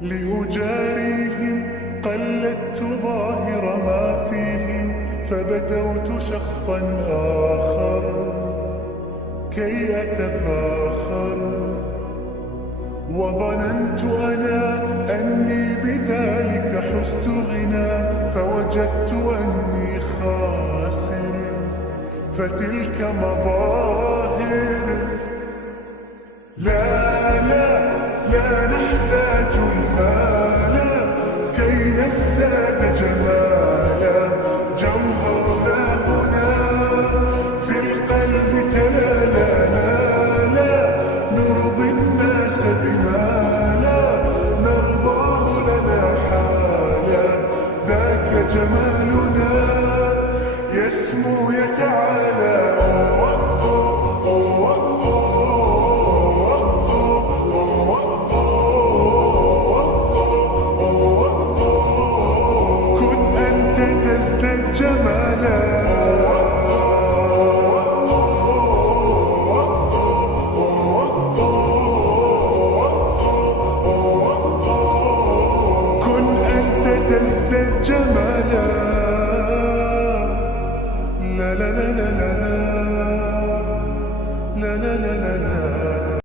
لأجاريهم قلدت ظاهر ما فيهم، فبدوت شخصا آخر كي أتفاخر، وظننت أنا أني بذلك حزت غنى، فوجدت أني خاسر، فتلك مظاهر. لا لا لا نحتاج